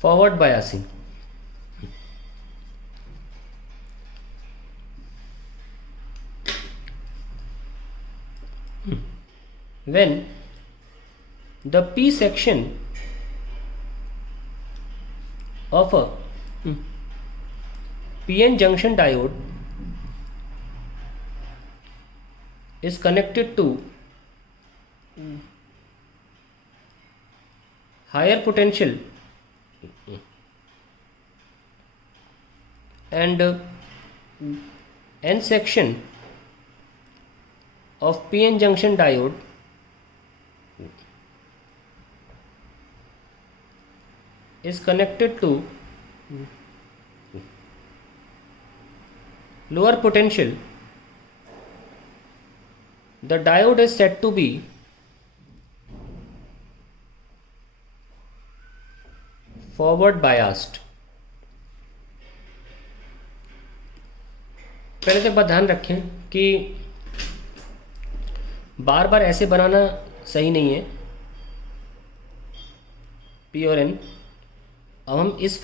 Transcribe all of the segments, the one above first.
forward biasing. When the P section of a PN junction diode is connected to higher potential and N section of PN junction diode is connected to lower potential, the diode is said to be forward biased. पहले तो एक बात ध्यान रखें कि बार बार ऐसे बनाना सही नहीं है P और N. अब हम इस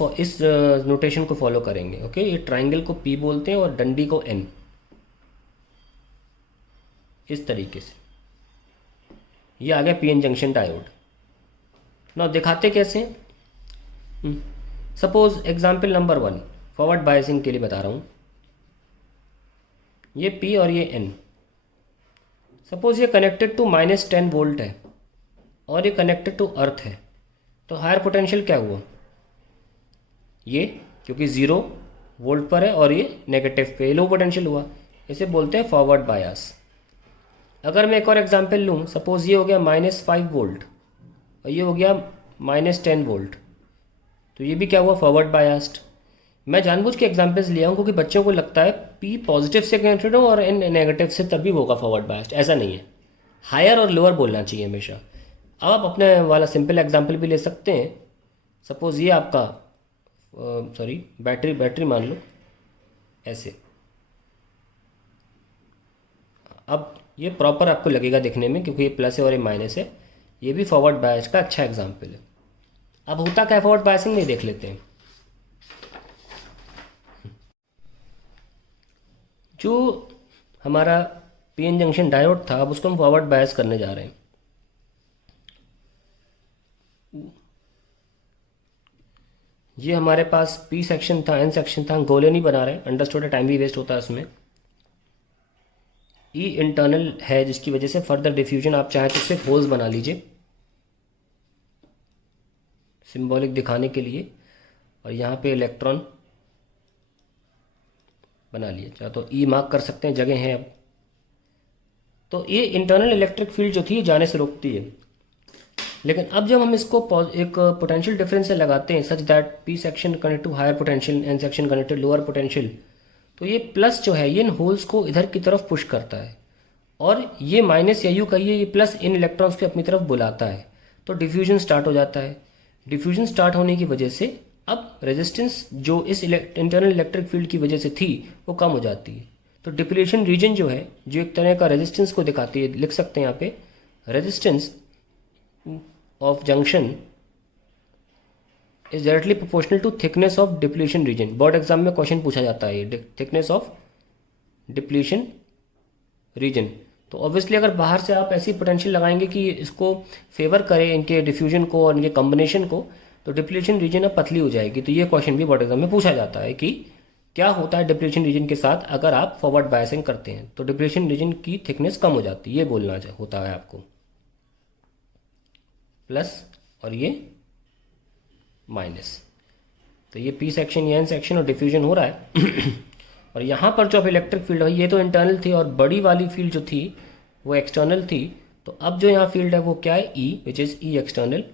नोटेशन को फॉलो करेंगे. ओके, ये ट्राइंगल को P बोलते हैं और डंडी को N. इस तरीके से ये आ गया PN जंक्शन डायोड. ना दिखाते कैसे हैं. Suppose example number 1 forward biasing के लिए बता रहा हूँ. ये P और ये N. सपोज ये कनेक्टेड टू -10 वोल्ट है और ये कनेक्टेड टू अर्थ है. तो हायर पोटेंशियल क्या हुआ, ये क्योंकि 0 वोल्ट पर है और ये नेगेटिव पे लो पोटेंशियल हुआ. इसे बोलते हैं फॉरवर्ड बायस. अगर मैं एक और एग्जांपल लूँ, सपोज ये हो गया -5 वोल्ट और ये हो गया -10 वोल्ट. तो ये भी क्या हुआ, फॉरवर्ड बायस्ड. मैं जानबूझ के एग्जांपल्स लिया हूँ क्योंकि बच्चों को लगता है P पॉजिटिव से कनेक्टेड हो और N नेगेटिव से, तभी होगा फॉरवर्ड बायस्ड. ऐसा नहीं है. हायर और लोअर बोलना चाहिए हमेशा. अब आप अपने वाला सिंपल एग्जांपल भी ले सकते हैं. सपोज ये आपका बैटरी मान लो ऐसे. अब ये प्रॉपर आपको लगेगा दिखने में क्योंकि ये प्लस है और ये माइनस है. ये भी फॉरवर्ड बायस का अच्छा एग्जांपल है. अब होता क्या फॉरवर्ड बायसिंग में, देख लेते हैं. जो हमारा PN जंक्शन डायोड था, अब उसको हम फॉरवर्ड बायस करने जा रहे हैं. ये हमारे पास P सेक्शन था, N सेक्शन था. गोले नहीं बना रहे, अंडरस्टूड है, टाइम भी वेस्ट होता है उसमें. E इंटरनल है जिसकी वजह से फर्दर डिफ्यूजन आप चाहें तो सिर्फ होल्स बना लीजिए सिंबॉलिक दिखाने के लिए. और यहाँ पे इलेक्ट्रॉन बना लिए, चाहे तो E मार्क कर सकते हैं, जगह है. अब तो ये इंटरनल इलेक्ट्रिक फील्ड जो थी जाने से रोकती है. लेकिन अब जब हम इसको एक पोटेंशियल डिफरेंस से लगाते हैं such that P section connect to higher potential, N section connect to lower potential, तो ये प्लस जो है ये इन होल्स को इधर की तरफ पुश करता है और ये माइनस या यूँ कहिए ये प्लस इन इलेक्ट्रॉन्स को अपनी तरफ बुलाता है. तो डिफ्यूजन स्टार्ट हो जाता है. डिफ्यूजन स्टार्ट होने की वजह से अब रेजिस्टेंस जो इस इंटरनल इलेक्ट्रिक फील्ड की वजह से थी वो कम हो जाती है. तो डिप्लीशन रीजन जो है, जो एक तरह का रेजिस्टेंस को दिखाती है, लिख सकते हैं यहाँ पे resistance of junction is directly proportional to thickness of depletion region. Board exam में क्वेश्चन पूछा जाता है ये थिकनेस ऑफ डिप्लीशन रीजन. तो ऑब्वियसली अगर बाहर से आप ऐसी पोटेंशियल लगाएंगे कि इसको फेवर करे इनके डिफ्यूजन को और इनके कॉम्बिनेशन को, तो डिप्लीशन रीजन अब पतली हो जाएगी. तो ये क्वेश्चन भी बोर्ड एग्जाम में पूछा जाता है कि क्या होता है डिप्लीशन रीजन के साथ अगर आप फॉरवर्ड बायसिंग करते हैं. तो डिप्लीशन रीजन की थिकनेस कम हो जाती है, ये बोलना होता है आपको. प्लस और ये माइनस. तो ये P सेक्शन, ये N सेक्शन और डिफ्यूजन हो रहा है. और यहाँ पर जो अब इलेक्ट्रिक फील्ड है ये तो इंटरनल थी और बड़ी वाली फील्ड जो थी वो एक्सटर्नल थी. तो अब जो यहाँ फील्ड है वो क्या है, E, which is E external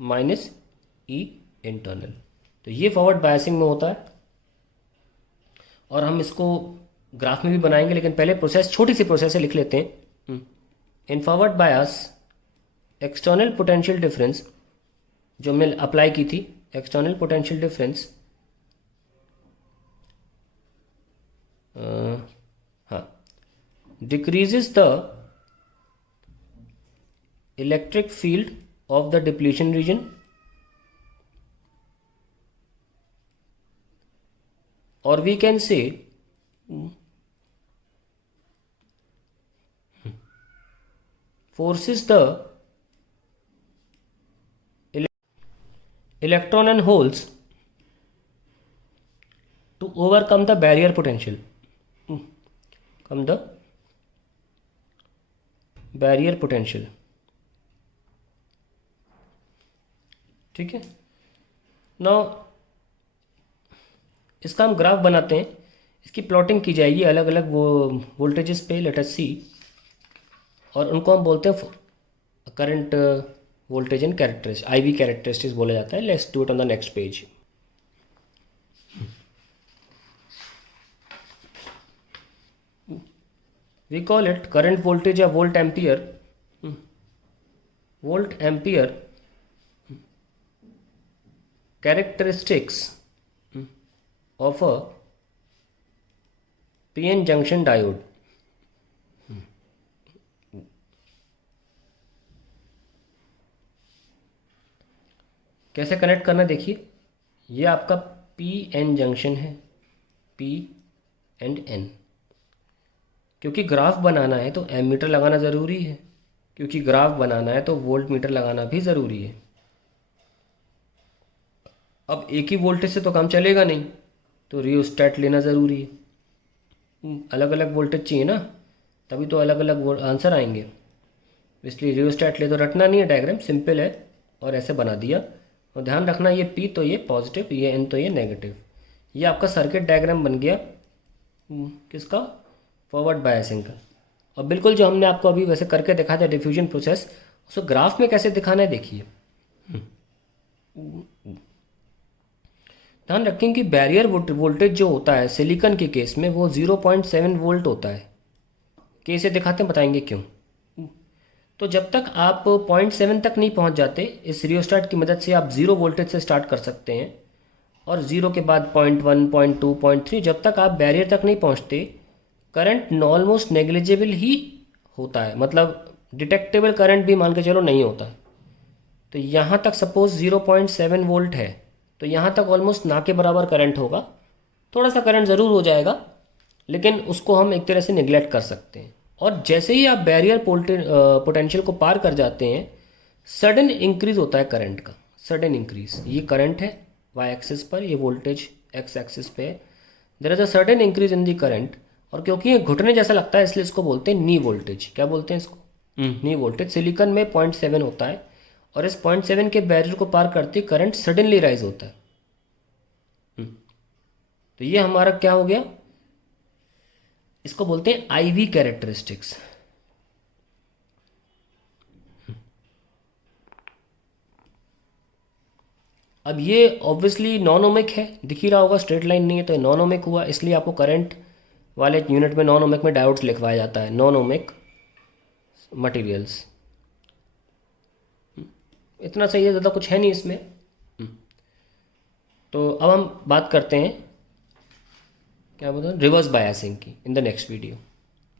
minus E internal. तो ये फॉरवर्ड बायसिंग में होता है और हम इसको ग्राफ में भी बनाएंगे. लेकिन पहले प्रोसेस, छोटी सी प्रोसेस है, लिख लेते हैं. In forward bias external potential difference जो हमने अप्लाई की थी, एक्सटर्नल पोटेंशियल डिफरेंस हाँ, decreases the electric field of the depletion region or we can say forces the electron and holes to overcome the barrier potential. Come the barrier potential. ठीक है. Now इसका हम graph बनाते हैं, इसकी plotting की जाएगी अलग अलग वो वोल्टेजेस पे, लेट अस सी, और उनको हम बोलते हैं current voltage and characteristics, IV characteristics बोला जाता है. Let's do it on the next page. We call it current voltage या volt ampere characteristics of a PN junction diode. कैसे कनेक्ट करना देखिए, ये आपका PN जंक्शन है, P एंड N. क्योंकि ग्राफ बनाना है तो एमीटर लगाना ज़रूरी है, क्योंकि ग्राफ बनाना है तो वोल्ट मीटर लगाना भी ज़रूरी है. अब एक ही वोल्टेज से तो काम चलेगा नहीं, तो रियोस्टैट लेना ज़रूरी है. अलग अलग वोल्टेज चाहिए ना, तभी तो अलग अलग आंसर आएंगे. इसलिए रियोस्टैट ले, तो रटना नहीं है, डायग्राम सिंपल है और ऐसे बना दिया. और ध्यान रखना, ये P तो ये पॉजिटिव, ये N तो ये नेगेटिव. ये आपका सर्किट डायग्राम बन गया किसका, फॉरवर्ड बायसिंग का. और बिल्कुल जो हमने आपको अभी वैसे करके दिखाया था डिफ्यूजन प्रोसेस, उसको ग्राफ में कैसे दिखाना है देखिए. ध्यान रखें कि बैरियर वोल्टेज जो होता है सिलिकॉन के केस में वो 0.7 वोल्ट होता है. कैसे दिखाते हैं बताएंगे क्यों. तो जब तक आप 0.7 तक नहीं पहुंच जाते, इस रियोस्टाट की मदद से आप 0 वोल्टेज से स्टार्ट कर सकते हैं, और 0 के बाद 0.1, 0.2, 0.3, जब तक आप बैरियर तक नहीं पहुंचते करंट ऑलमोस्ट नेग्लिजिबल ही होता है. मतलब डिटेक्टेबल करंट भी मान के चलो नहीं होता. तो यहाँ तक सपोज 0.7 वोल्ट है, तो यहाँ तक ऑलमोस्ट ना के बराबर करंट होगा. थोड़ा सा करंट ज़रूर हो जाएगा, लेकिन उसको हम एक तरह से निगलेक्ट कर सकते हैं. और जैसे ही आप बैरियर पोटेंशियल को पार कर जाते हैं, सडन इंक्रीज होता है करंट का, सडन इंक्रीज. ये करंट है वाई एक्सिस पर, ये वोल्टेज एक्स एक्सिस पे है. There is a sudden increase in the current. और क्योंकि ये घुटने जैसा लगता है, इसलिए इसको बोलते हैं नी वोल्टेज. क्या बोलते हैं इसको, नी वोल्टेज. सिलिकॉन में 0.7 होता है, और इस 0.7 के बैरियर को पार करते करंट सडनली राइज होता है. तो ये हमारा क्या हो गया, इसको बोलते हैं आईवी कैरेक्टरिस्टिक्स. अब ये ऑब्वियसली नॉन ओमिक है, दिख ही रहा होगा, स्ट्रेट लाइन नहीं है, तो नॉन ओमिक हुआ. इसलिए आपको करंट वाले यूनिट में नॉन ओमिक में डायोड्स लिखवाया जाता है, नॉन ओमिक मटेरियल्स. इतना सही है, ज़्यादा कुछ है नहीं इसमें. तो अब हम बात करते हैं क्या बोलते हैं रिवर्स बायसिंग की इन द नेक्स्ट वीडियो.